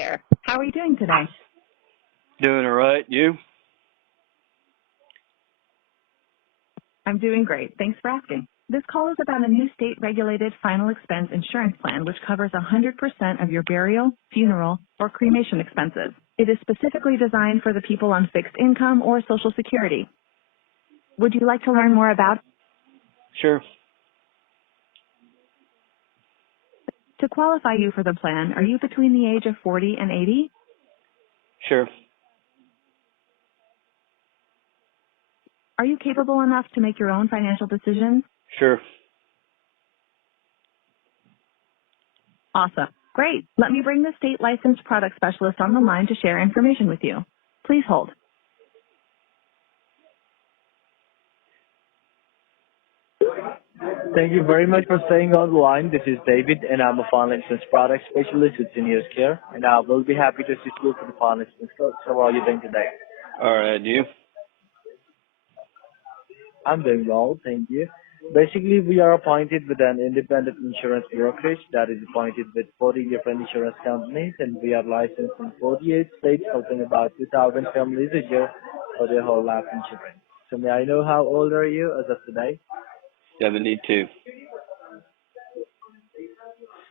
Medicare. How are you doing today? Doing all right. You? I'm doing great. Thanks for asking. This call is about a new state-regulated final expense insurance plan which covers 100% of your burial, funeral, or cremation expenses. It is specifically designed for the people on fixed income or Social Security. Would you like to learn more about it? Sure. To qualify you for the plan, are you between the age of 40 and 80? Sure. Are you capable enough to make your own financial decisions? Sure. Awesome. Great. Let me bring the state licensed product specialist on the line to share information with you. Please hold. Thank you very much for staying on the line. This is David, and I'm a fund insurance product specialist with Seniors Care, and I will be happy to assist you with the fund insurance code. So how are you doing today? All right. You? I'm doing well, thank you. Basically, we are appointed with an independent insurance brokerage that is appointed with 40 different insurance companies, and we are licensed in 48 states, helping about 2,000 families a year for their whole life insurance. So may I know how old are you as of today? 72.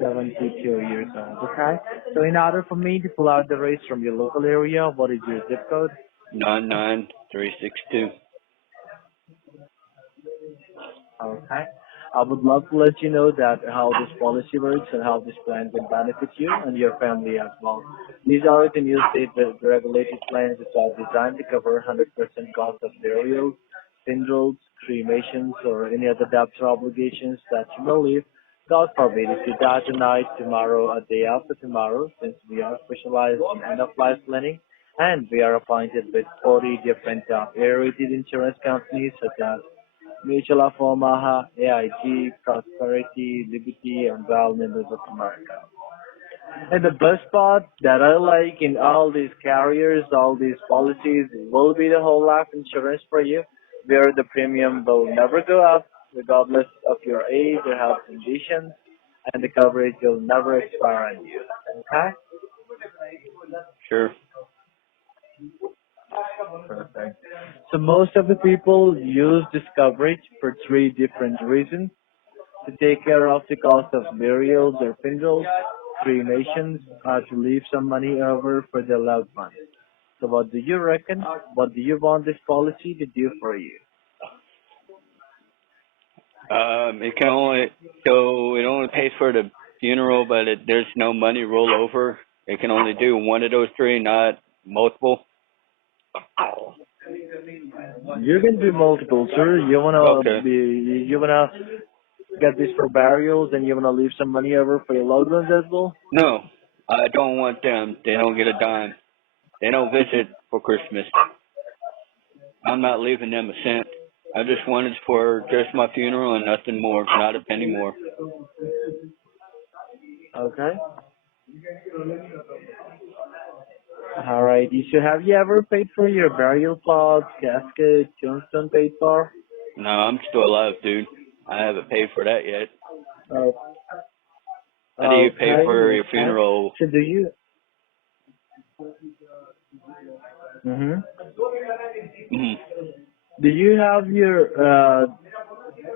72 years old. Okay. So in order for me to pull out the rates from your local area, what is your zip code? 99362. Okay. I would love to let you know that how this policy works and how this plan can benefit you and your family as well. These are the new state-regulated plans that are designed to cover 100% cost of burials, funerals, cremations, or any other debts or obligations that you may leave. God forbid if you die tonight, tomorrow, or day after tomorrow, since we are specialized in end-of-life planning, and we are appointed with 40 different A-rated insurance companies such as Mutual of Omaha, AIG, Prosperity, Liberty, and Well Members of America. And the best part that I like in all these carriers, all these policies, will be the whole life insurance for you, where the premium will never go up regardless of your age or health conditions, and the coverage will never expire on you. Okay? Sure. Perfect. So most of the people use this coverage for three different reasons: to take care of the cost of burials or funerals, cremations, or to leave some money over for their loved ones. So what do you reckon? What do you want this policy to do for you? It only pays for the funeral, but there's no money rollover. It can only do one of those three, not multiple. You can do multiple, sir. You Okay. wanna get this for burials, and you wanna leave some money over for your loved ones as well. No, I don't want them. They don't get a dime. They don't visit for Christmas. I'm not leaving them a cent. I just want it for just my funeral and nothing more, not a penny more. Okay. All right. So have you ever paid for your burial plots, casket, tombstone paid for? No, I'm still alive, dude. I haven't paid for that yet. Oh, How do you pay okay. for your Okay. funeral? So do you? Mhm. Mhm. Do you have your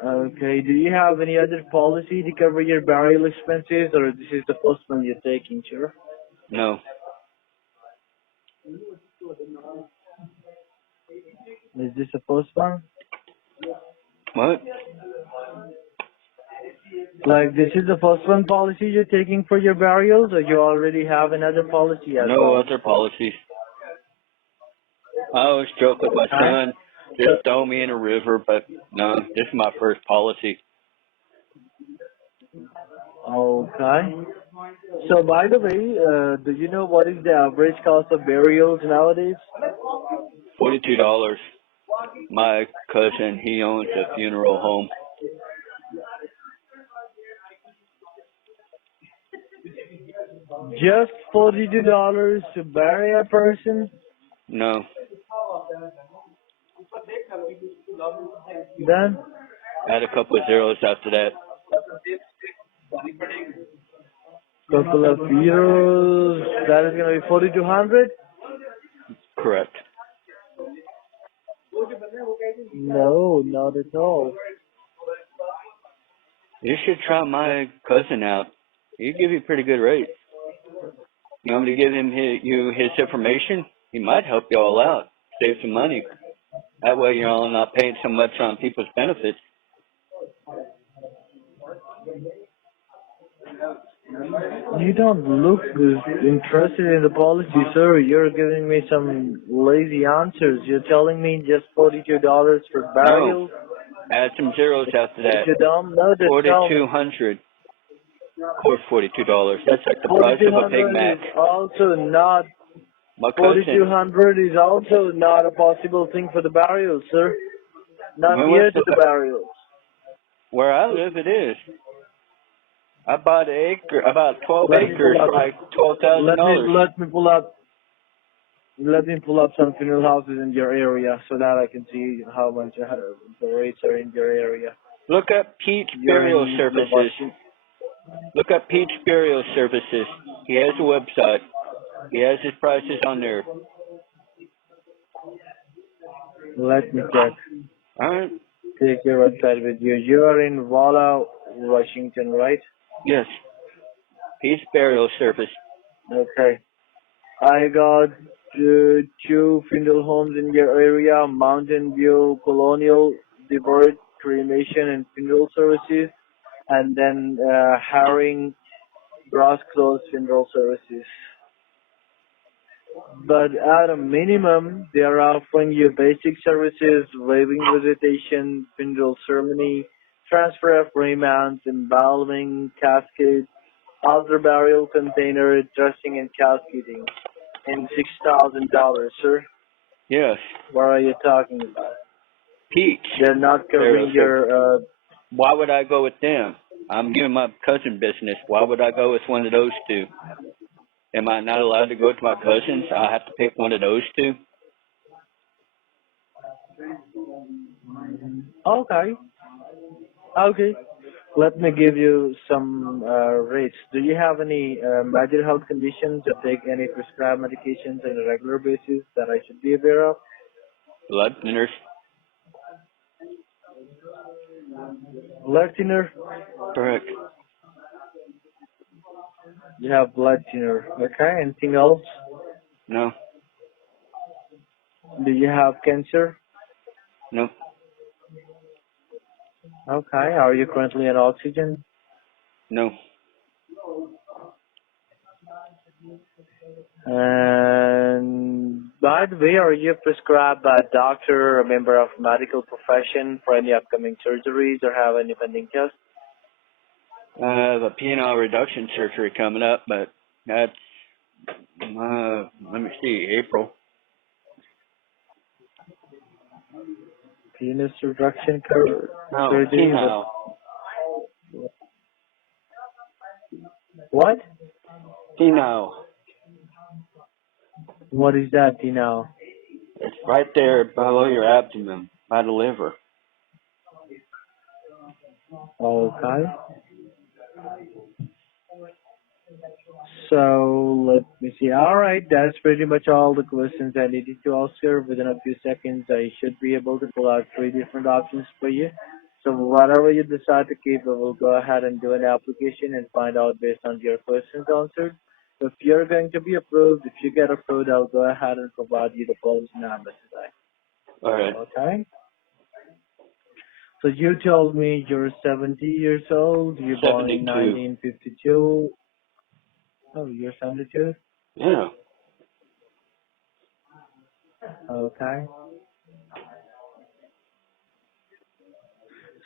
okay? Do you have any other policy to cover your burial expenses, or this is the first one you're taking, sure? No. Is this the first one? What? Like this is the first one policy you're taking for your burials, or you already have another policy as No well? other policies. I always joke with my Okay. son, just throw me in a river, but no, this is my first policy. Okay. So by the way, do you know what is the average cost of burials nowadays? $42. My cousin, he owns a funeral home. Just $42 to bury a person? No. Then Add a couple of zeros after that. Couple of euros. That is gonna be 4,200. Correct. No, not at all. You should try my cousin out. He'd give you a pretty good rate. You want me to give him his information? He might help you all out, save some money. That way you're all not paying so much on people's benefits. You don't look interested in the policy, sir. You're giving me some lazy answers. You're telling me just $42 for No, burial. add some zeros after that. You don't know the term. 4,200. Of course, $42. That's like the price of a Big 4,200 Mac. is also not. My cousin. 4,200 is also not a possible thing for the burial, sir. Not near to the burials. Where I live, it is. I bought about 12 acres for like $12,000. Let me pull up some funeral houses in your area so that I can see how much the rates are in your area. Look up Pete's You're Burial in Services. Look up Pete's Burial Services. He has a website. He has his prices on there. Let me check. All right. Take your website with you. You are in Walla, Washington, right? Yes. Pete's Burial Service. Okay. I got two funeral homes in your area: Mountain View Colonial, Divert Cremation and Funeral Services, and then Herring Grass Close Funeral Services. But at a minimum, they are offering you basic services, waiving visitation, funeral ceremony, transfer of remains, embalming, casket, altar burial container, dressing and casketing, and $6,000, sir. Yes. What are you talking about? Pete's. They're not covering your. Why would I go with them? I'm giving my cousin business. Why would I go with one of those two? Am I not allowed to go to my cousins? I have to pick one of those two? Okay. Okay. Let me give you some rates. Do you have any major health conditions or take any prescribed medications on a regular basis that I should be aware of? Blood thinners. Blood thinner? Correct. You have blood thinner. Okay. Anything else? No. Do you have cancer? No. Okay. Are you currently on oxygen? No. And by the way, are you prescribed by a doctor or a member of medical profession for any upcoming surgeries or have any pending tests? I have a penile reduction surgery coming up, but that's, let me see, April. Penis reduction No, surgery? penile. What? Penile. What is that, penile? It's right there below your abdomen, by the liver. Okay. So let me see. All right, that's pretty much all the questions I needed to ask her. Within a few seconds, I should be able to pull out 3 different options for you. So whatever you decide to keep, I will go ahead and do an application and find out based on your questions answered. If you're going to be approved, if you get approved, I'll go ahead and provide you the policy number today. All right. Okay? So you told me you're 70 years old. You're born in 1952. Oh, you're 72? Yeah. Okay.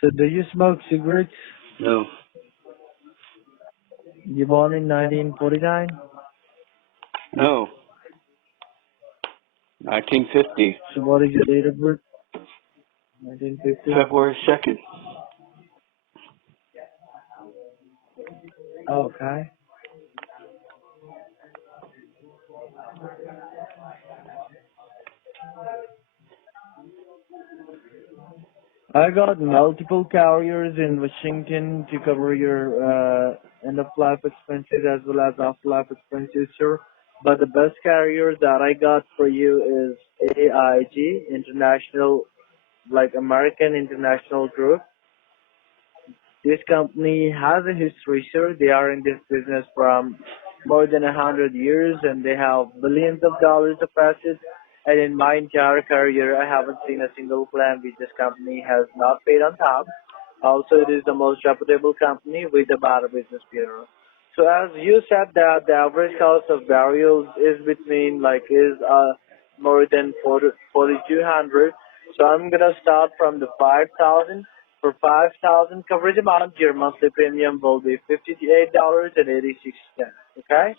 So do you smoke cigarettes? No. You born in 1949? No. 1950. So what is your date of birth? 1950? February 2nd. Okay. I got multiple carriers in Washington to cover your end of life expenses as well as afterlife expenses, sir. But the best carrier that I got for you is AIG International, like American International Group. This company has a history, sir. They are in this business from more than 100 years, and they have billions of dollars of assets. And in my entire career, I haven't seen a single claim which this company has not paid on time. Also, it is the most reputable company with the Better Business Bureau. So, as you said that the average cost of burials is between more than 4,200. So I'm gonna start from the 5,000. For 5,000 coverage amount, your monthly premium will be $58.86. Okay?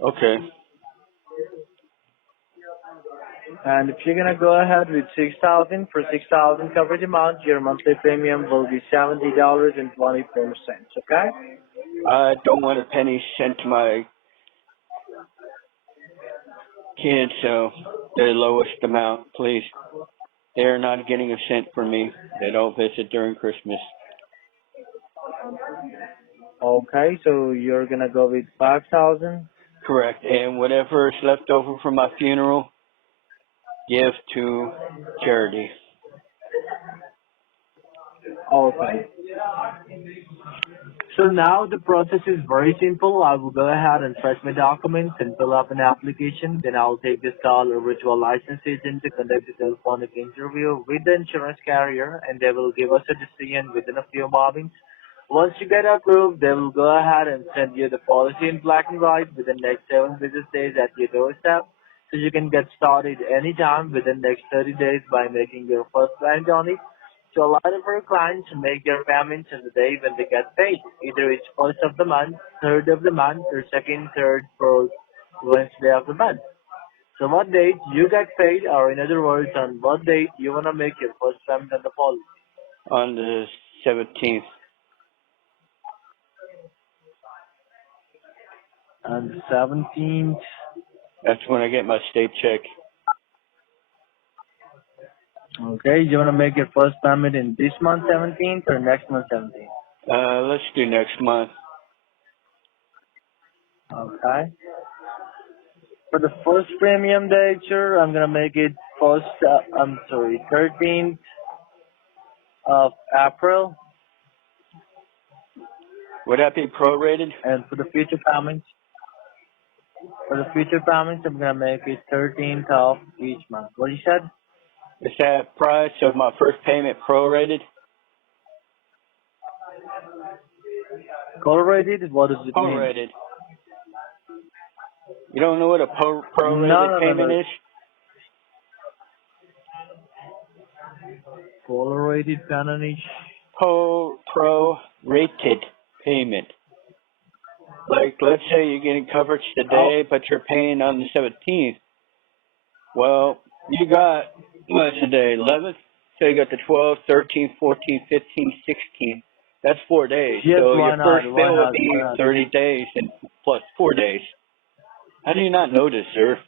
Okay. And if you're gonna go ahead with 6,000 for 6,000 coverage amount, your monthly premium will be $70.24. Okay? I don't want a penny sent to my kids, so the lowest amount, please. They're not getting a cent from me. They don't visit during Christmas. Okay, so you're gonna go with 5,000. Correct. And whatever is left over from my funeral, give to charity. Okay. So now the process is very simple. I will go ahead and fetch my documents and fill up an application. Then I'll take this call over to a licensed agent to conduct a telephonic interview with the insurance carrier, and they will give us a decision within a few moments. Once you get approved, they will go ahead and send you the policy in black and white within the next 7 business days at your doorstep. So you can get started anytime within the next 30 days by making your first payment on it. So a lot of our clients make their payments on the day when they get paid. Either it's first of the month, third of the month, or second, third, fourth Wednesday of the month. So what date you get paid, or in other words, on what date you want to make your first payment on the policy? On the 17th. On the 17th. That's when I get my state check. Okay, you want to make your first payment in this month 17th or next month 17th? Let's do next month. Okay. For the first premium date, sure, I'm gonna make it 13th of April. Would that be prorated? And for the future payments, I'm gonna make it 13th of each month. What you said? Is that price of my first payment prorated? Prorated? What does it mean? Prorated. You don't know what a prorated payment is? Prorated payment. Prorated payment. Like, let's say you're getting coverage today, but you're paying on the 17th. Well, you got, what's today, 11th? So you got the 12th, 13th, 14th, 15th, 16th. That's 4 days. Yes, so why your not? first Why bill not? would be Why not? 30 days and plus 4 days. How do you not know this, sir?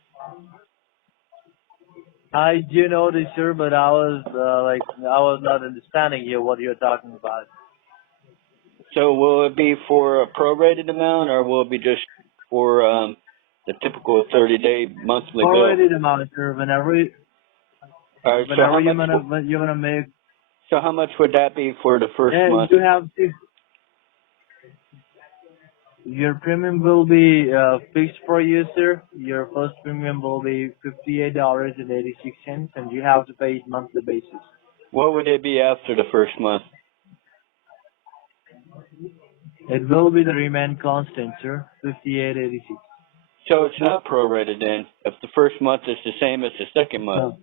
I do know this, sir, but I was not understanding you what you're talking about. So will it be for a prorated amount, or will it be just for the typical 30-day monthly bill? Prorated amount, sir. Whenever you wanna make. So how much would that be for the first month? You have to. Your premium will be fixed for you, sir. Your first premium will be $58.86, and you have to pay it monthly basis. What would it be after the first month? It will be the remain constant, sir. $58.86. So it's not prorated then. If the first month is the same as the second month.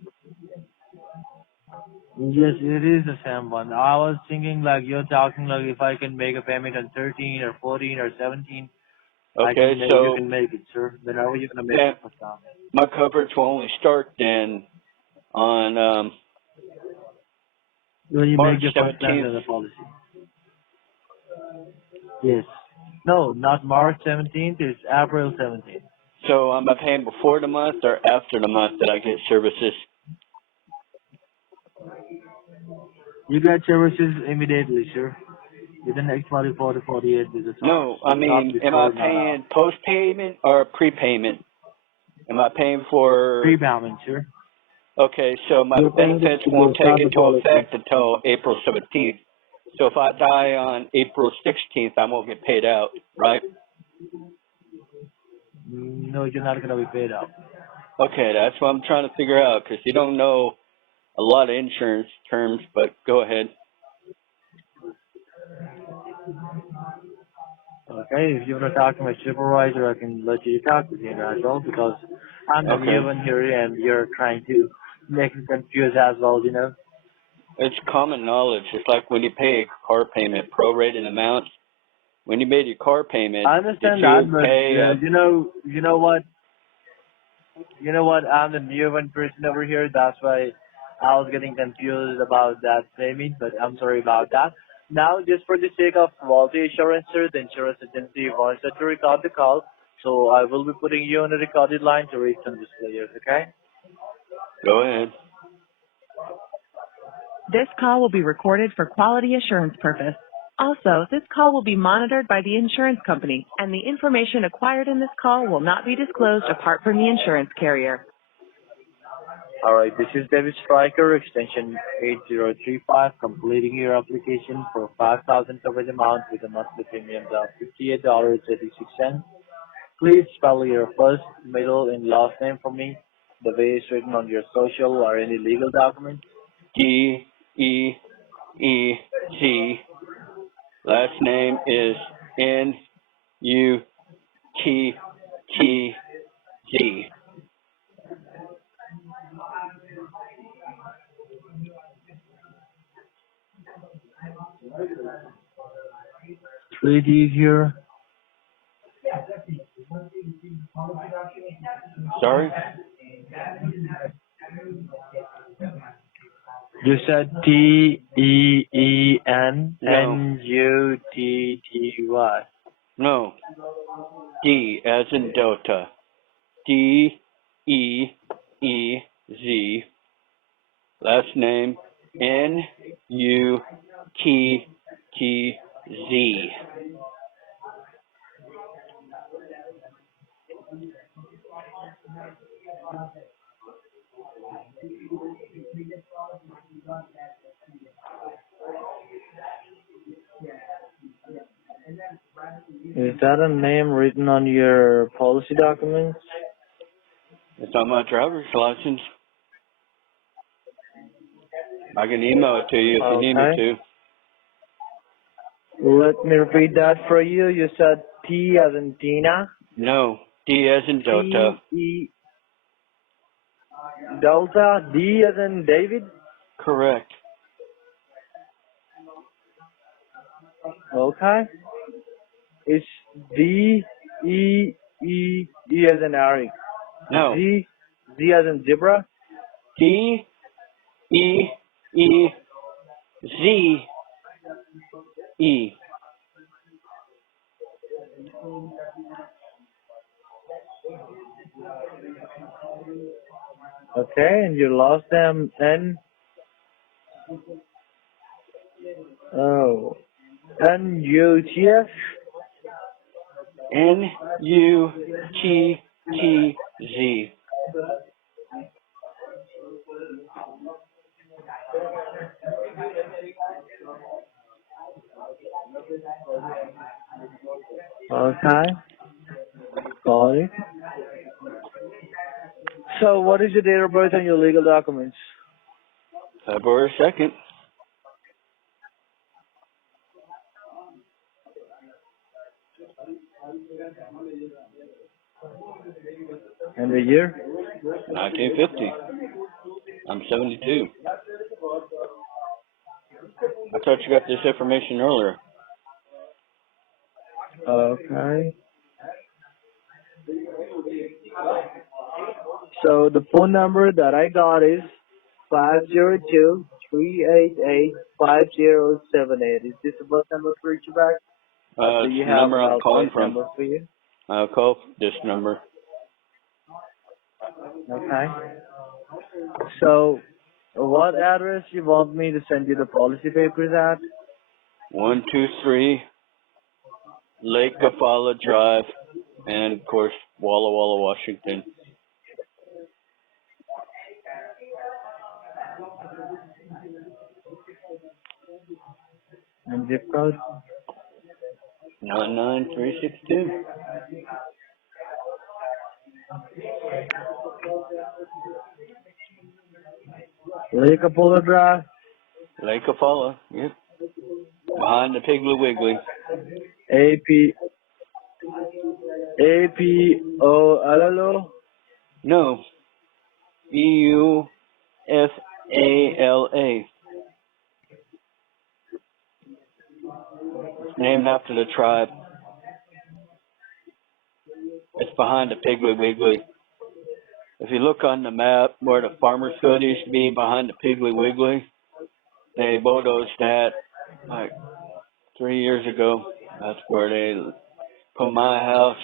Yes, it is the same one. I was thinking like you're talking like if I can make a payment on 13 or 14 or 17. Okay, you can make it, sir. Then how are you gonna make it for time? My coverage will only start then on when you March make your first payment on the 17th. policy. Yes. No, not March 17th. It's April 17th. So am I paying before the month or after the month that I get services? You get services immediately, sir. within the next 24 to 48 visits hours. No, I Not mean, am I before, not paying after. post payment or prepayment? Am I paying for? Pre-payment, sure. Okay, so my You're paying benefits to won't take start the into policy. effect until April 17th. So if I die on April 16th, I won't get paid out, right? No, you're not gonna be paid out. Okay, that's what I'm trying to figure out because you don't know a lot of insurance terms, but go ahead. Okay, if you want to talk to my supervisor, I can let you talk to him as well because I'm the Okay. new one here and you're trying to make me confused as well, you know. It's common knowledge. It's like when you pay a car payment, prorated amounts. When you made your car payment, I did understand that, you but pay a? you know what? I'm the new one person over here. That's why I was getting confused about that payment. But I'm sorry about that. Now, just for the sake of quality assurance, sir, the insurance agency wants us to record the call, so I will be putting you on a recorded line to read some disclosures. Okay? Go ahead. This call will be recorded for quality assurance purpose. Also, this call will be monitored by the insurance company, and the information acquired in this call will not be disclosed apart from the insurance carrier. All right. This is David Stryker, extension 8035, completing your application for 5,000 coverage amount with a monthly premium of $58.86. Please spell your first, middle, and last name for me, the way it's written on your social or any legal document. D-E-E-Z. Last name is N-U-T-T-Z. Three D's here. Sorry? You said No. T-E-E-N-N-U-T-T-Y. No. D as in Delta. D-E-E-Z. Last name N-U-T-T-Z. Is that a name written on your policy documents? It's on my driver's license. I can email it to you if you need me Okay. to. Let me repeat that for you. You said T as in Tina, No. D as in Delta. T-E Delta, D as in David. Correct. Okay. It's D E E E as in Eric. No. Z as in zebra. D E E Z E. Okay, and your last name N-U-T-F. N U T T Z. Okay, got it. So, what is your date of birth and your legal documents? February 2nd. And the year? 1950. I'm 72. I thought you got this information earlier. Okay. So, the phone number that I got is 502-388-5078. Is this the best number for you back? Do It's you the have number an I'm calling alternate from. number for you? I'll call this number. Okay. So, what address you want me to send you the policy papers at? 123 Lake Kafala Drive, and of course, Walla Walla, Washington. And zip code? 99362. Lake Apollo Drive? Lake Kafala, yep. Behind the Piggly Wiggly. APOLLO? No. EUFALA. It's named after the tribe. It's behind the Piggly Wiggly. If you look on the map where the farmer's field used to be behind the Piggly Wiggly, they bulldozed that like 3 years ago. That's where they put my house.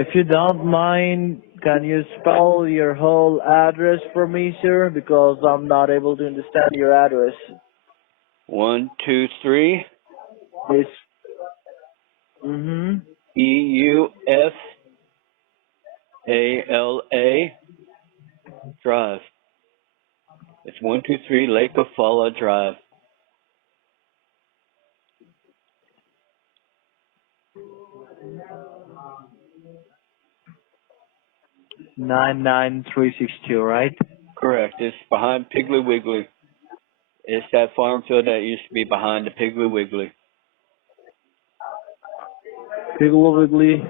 If you don't mind, can you spell your whole address for me, sir? Because I'm not able to understand your address. 123 It's EUFALA Drive. It's 123 Lake Kafala Drive. $99362, right? Correct. It's behind Piggly Wiggly. It's that farm field that used to be behind the Piggly Wiggly. Piggly Wiggly.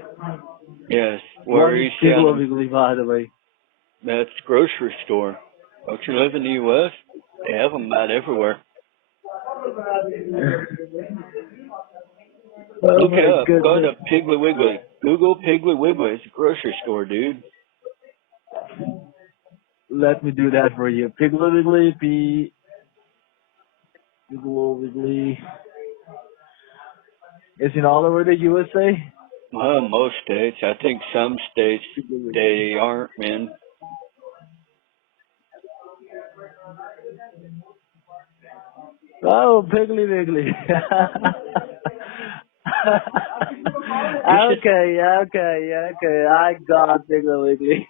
Yes. What Where is you see Piggly Wiggly, by the way? that's grocery store. Don't you live in the U.S.? They have them about everywhere. Oh Look it my up. Go to goodness. Piggly Wiggly. Google Piggly Wiggly. It's a grocery store, dude. Let me do that for you. Piggly Wiggly, Piggly Wiggly. Is it all over the USA? Well, most states. I think some states they aren't, man. Oh, Piggly Wiggly. Okay. I got Piggly Wiggly.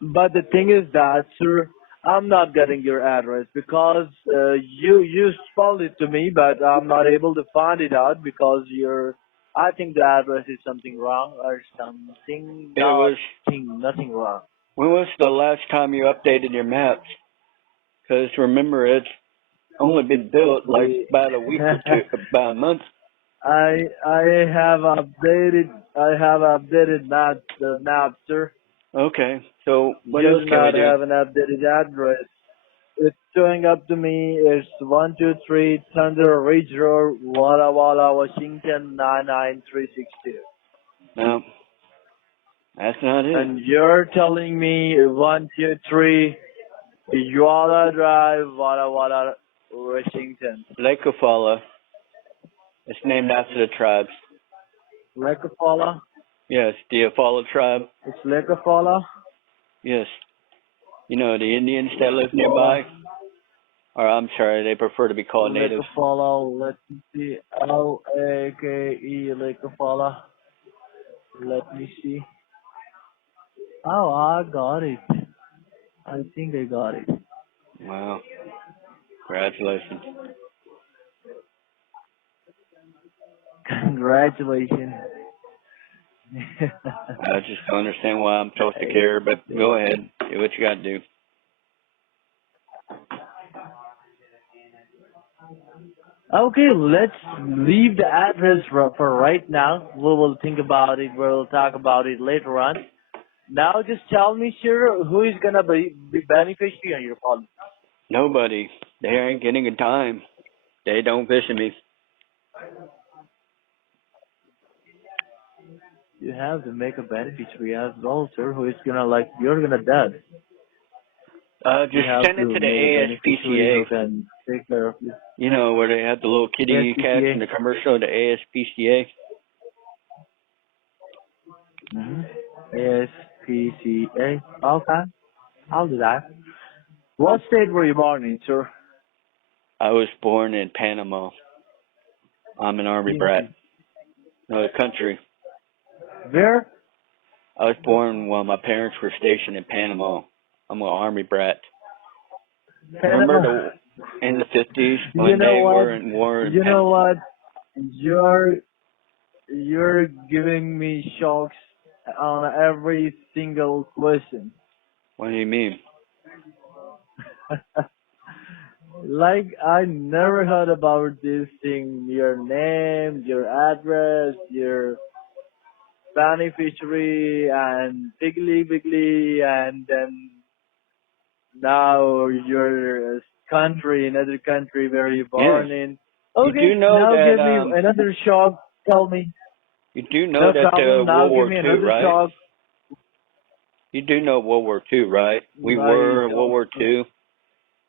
But the thing is that, sir, I'm not getting your address because you spelled it to me, but I'm not able to find it out because I think the address is something wrong or something. It was. Nothing wrong. When was the last time you updated your maps? Because remember, it's only been built like about a week or two, about a month. I have updated the map, sir. Okay, so what You else do can we not do? have an updated address. It's showing up to me. It's 123 Thunder Ridge Road, Walla Walla, Washington 99362. No, that's not it. And you're telling me 123 Walla Drive, Walla Walla, Washington. Lake Kafala. It's named after the tribes. Lake Apollo? Yes, the Afala tribe. It's Lake Apollo? Yes. You know, the Indians that live nearby. Or, I'm sorry, they prefer to be called Lake natives. Apollo, let me see. Lake Lake Apollo. Let me see. Oh, I got it. I think I got it. Wow. Congratulations. Congratulations. I just don't understand why I'm supposed to care, but go ahead. Do what you got to do. Okay, let's leave the address for right now. We will think about it. We'll talk about it later on. Now, just tell me, sir, who is gonna be beneficiary on your policy? Nobody. They ain't getting a dime. They don't visit me. You have to make a beneficiary as well, sir. Who is you're gonna dead. Just send it to the ASPCA. take care of you. You know, where they have the little kitty cats in ASPCA. the commercial, the ASPCA. Mm-hmm. ASPCA. Okay, I'll do that. What state were you born in, sir? I was born in Panama. I'm an Army brat. No, the country. Where? I was born while my parents were stationed in Panama. I'm an Army brat. Remember Panama. in the 50s You when know they what? were in war in You know Panama? what? You're you're giving me shocks on every single question. What do you mean? Like I never heard about this thing. Your name, your address, your beneficiary, and Wiggly Wiggly, and then now your country, another country where you Yes. born in. You do Okay, know now that give me another shock. Tell me. you do know No that problem. Now World give War me II, another right? shock. You do know World War II, right? We I were in World don't. War II.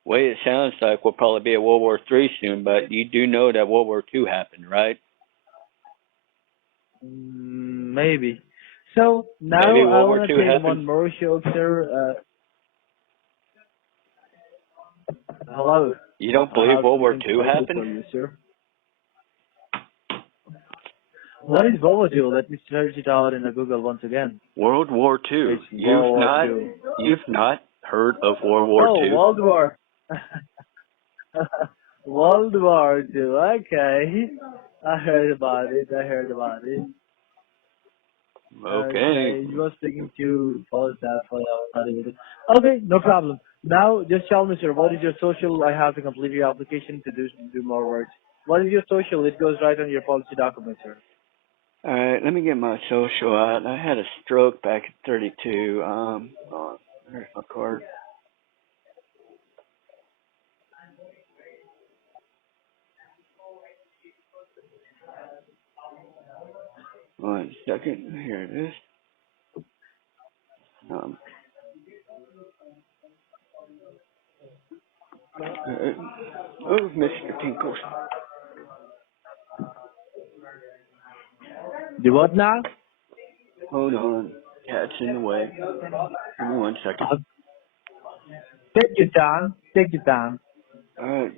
Way it sounds like we'll probably be at World War III soon, but you do know that World War II happened, right? Maybe. So now Maybe I World War want to II take happened. one more shock, sir. Hello. You don't I believe have World War something II special happened? for you, sir. What is World War II? Let me search it out in the Google once again. World War II. It's World War II. You've not heard of World War Oh, II? World War. World War II. Okay. I heard about it. I heard about it. Okay. Okay. You were speaking to Paul that for Okay, no problem. Now, just tell me, sir, what is your social? I have to complete your application to do more work. What is your social? It goes right on your policy document, sir. All right, let me get my social out. I had a stroke back at 32. Hold on. There's my card. One second. Here it is. Um, oh, Mr. Tinkles. Do what now? Hold on. Cat's in the way. Give me 1 second. Take your time. Take your time. All right.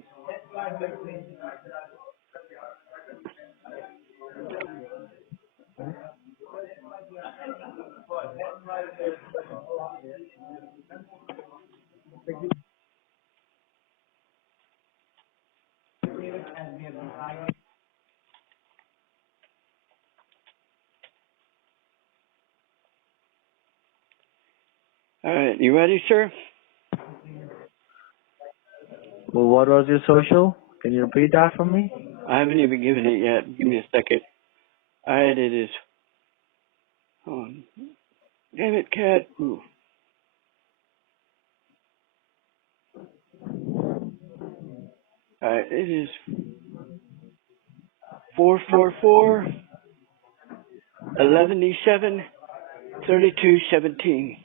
All right. You ready, sir? Well, what was your social? Can you repeat that for me? I haven't even given it yet. Give me a second. All right, it is. Hold on. Damn it, cat. Move. All right, it is 444 11 3217.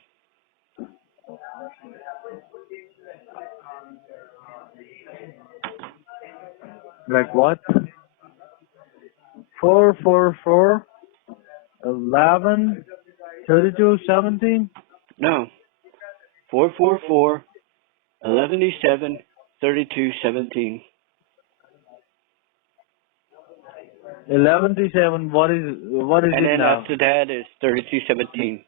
Like what? 444 11 32 17. No, 444 11 3217. 11 What is And it then now? after that is 3217.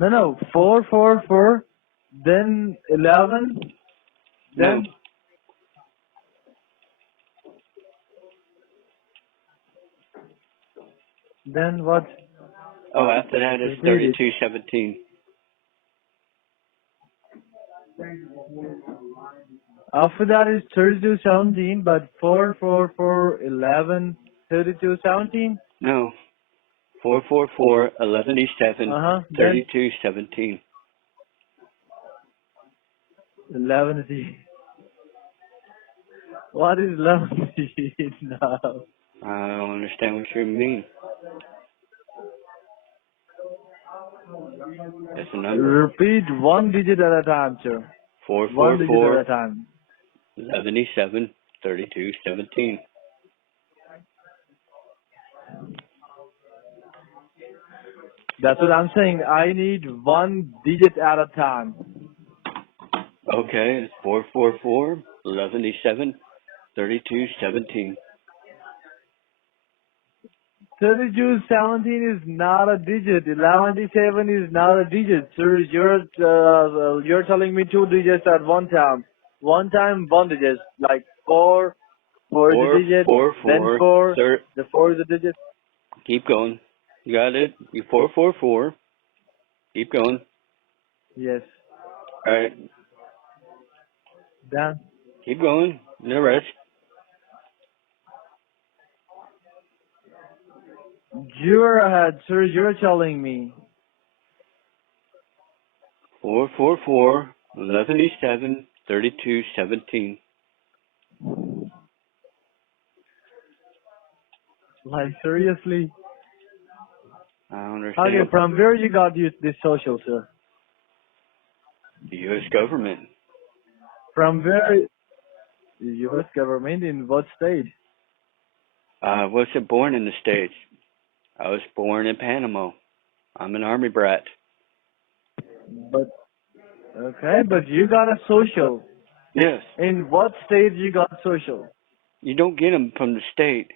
No. 444. Then 11. No. Then what? Oh, after that is Repeat it. 3217. After that is 32 17. But 444 11 32 17. No. 444 11 Then 3217. 11 What is 11 now? I don't understand what you mean. That's the number. Repeat one digit at a time, sir. One digit at a 444 time. 77 32 17. That's what I'm saying. I need one digit at a time. Okay, it's 444 77 32 17. 3217 is not a digit. 1197 is not a digit, sir. You're telling me two digits at one time. One time, one digit. Like four is a digit, then 444. four. Sir, The four is a digit. keep going. You got it? You 444. Keep going. Yes. All right. Done. Keep going. No rest. You're ahead, sir. You're telling me. 444 77 32 17. Like, seriously? I don't understand. Okay, from where you got this social, sir? The U.S. government. From where? The U.S. government in what state? I wasn't born in the States. I was born in Panama. I'm an Army brat. But, okay, but you got a social. Yes. In what state you got social? You don't get them from the state.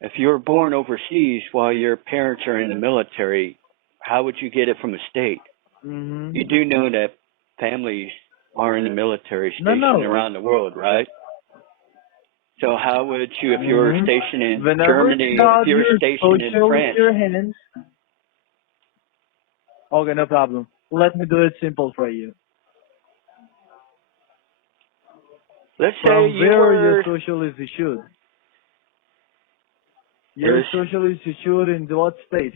If you were born overseas while your parents are in the military, how would you get it from a state? Mm-hmm. You do know that families are in the military stationed around the world, right? So how would you, if you were stationed in Germany, if you were stationed in France? Your hands. Okay, no problem. Let me do it simple for you. Let's say From you where were... your social is issued? Your social is issued in what state?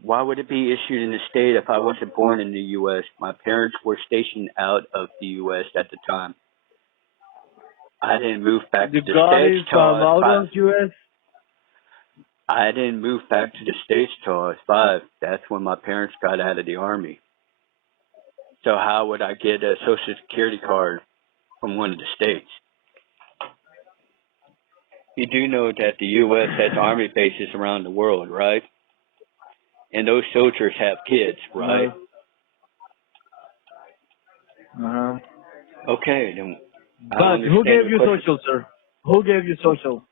Why would it be issued in the state if I wasn't born in the U.S.? My parents were stationed out of the U.S. at the time. I didn't move back to the States till I was 5. US? I didn't move back to the States till I was 5. That's when my parents got out of the Army. So how would I get a Social Security card from one of the states? You do know that the U.S. has Army bases around the world, right? And those soldiers have kids, right? Uh-huh. Okay, then. But who gave you social, sir? Who gave you social?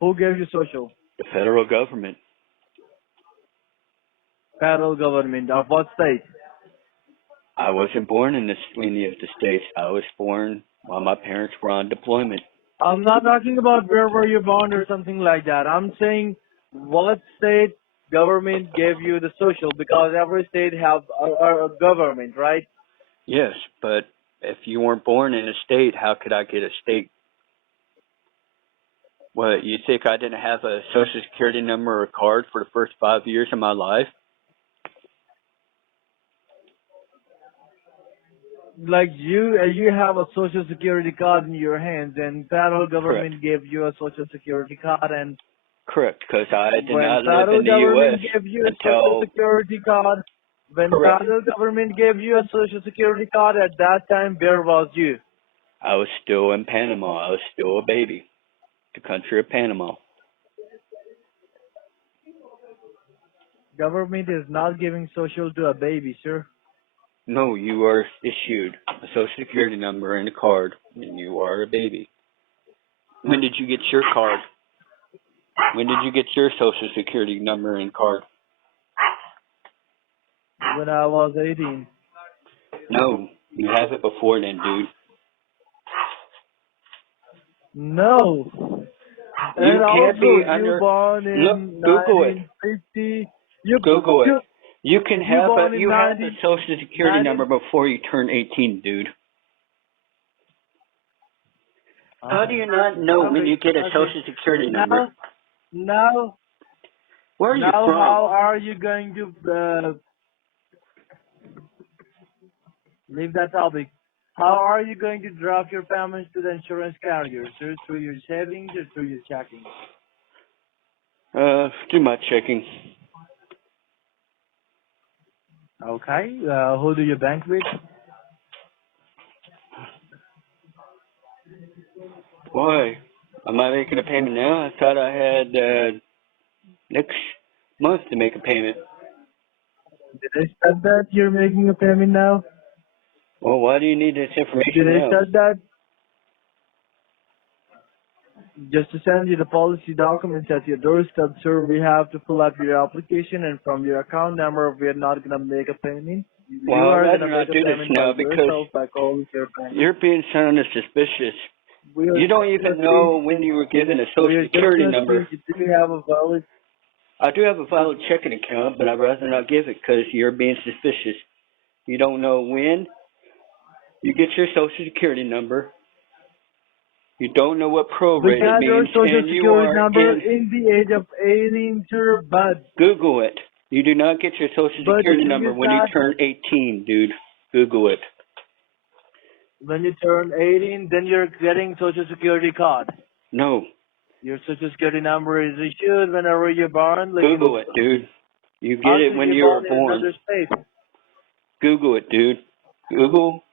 Who gave you social? The federal government. Federal government of what state? I wasn't born in any of the states. I was born while my parents were on deployment. I'm not talking about where were you born or something like that. I'm saying what state government gave you the social, because every state have a government, right? Yes, but if you weren't born in a state, how could I get a state? What, you think I didn't have a Social Security number or card for the first 5 years of my life? Like you have a social security card in your hands, and federal government gave you a social security card, and correct, because I did when not live federal in the government U.S. gave you a until social security card, when federal government gave you a social security card, at that time, where was you? I was still in Panama. I was still a baby. The country of Panama. Government is not giving social to a baby, sir. No, you are issued a Social Security number and a card when you are a baby. When did you get your card? When did you get your Social Security number and card? When I was 18. No, you have it before then, dude. No. You And can't also, be you under... born in Look, Google it. 1950. Google it. You can have born you have a Social Security number before you turn 18, dude. How do you not know when you get a Social Security number? Now, where are you from? How are you going to leave that topic? How are you going to drop your payments to the insurance carrier, sir? Through your savings or through your checking? Do my checking. Okay. Who do you bank with? Boy, am I making a payment now? I thought I had next month to make a payment. Did I said that you're making a payment now? Well, why do you need this Did information I now? said that? Just to send you the policy documents at your doorstep, sir, we have to fill up your application, and from your account number, we are not gonna make a payment. You Well, I'd are rather gonna make not a do this payment by now because yourself by calling your bank. you're being sounded suspicious. We are You don't just even gonna know see. when you were given a We social are just security gonna number. see. Do you have a valid? I do have a valid checking account, but I'd rather not give it because you're being suspicious. You don't know when you get your social security number. You don't know what We prorated got your means, social and you security are number in. in the age of 18, sir, Google it. You do not get your social but security do number you when you got turn 18, dude. Google it. when you turn 18, then you're getting social security card. No. Your social security number is issued whenever you're born. Google it, dude. You get it Also, when you're you were born in born. another state. Google it, dude. Google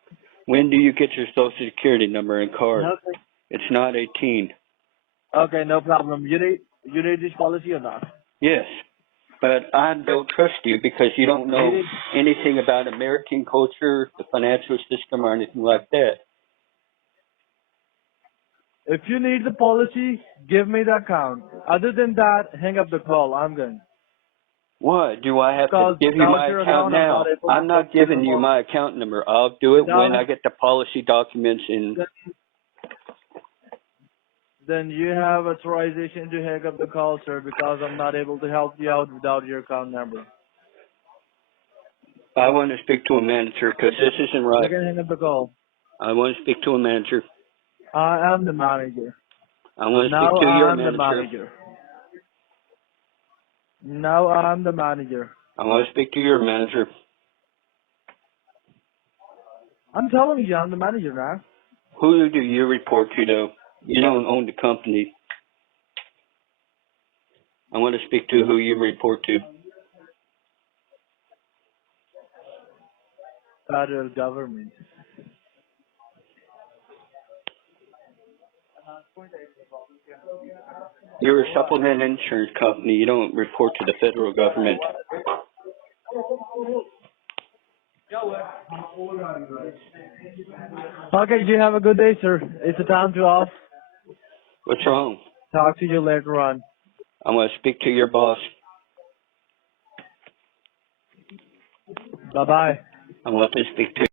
when do you get your social security number and card. Okay. It's not 18. Okay, no problem. You need this policy or not? Yes. But I don't trust you because you don't know Need it? anything about American culture, the financial system, or anything like that. If you need the policy, give me the account. Other than that, hang up the call. I'm good. What? Do I have to Because give you without my your account account, I'm not now? able to I'm take not your giving you call. my account number. I'll do it when I get the policy documents in. Then you have authorization to hang up the call, sir, because I'm not able to help you out without your account number. I want to speak to a manager because this isn't You right. can hang up the call. I want to speak to a manager. I am the manager. I want to Now speak to your I'm the manager. manager. Now I'm the manager. I want to speak to your manager. I'm telling you, I'm the manager now. Who do you report to, though? You don't own the company. I want to speak to who you report to. Federal government. You're a supplemental insurance company. You don't report to the federal government. Okay, you have a good day, sir. It's a time to off. What's wrong? Talk to you later on. I want to speak to your boss. Bye-bye. I want to speak to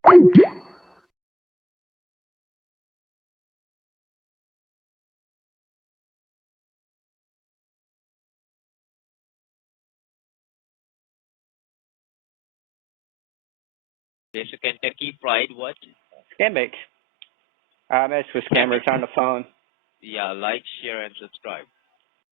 There's a Kentucky Fried what? Scammix. I mess with scammers on the phone. Yeah, like, share, and subscribe.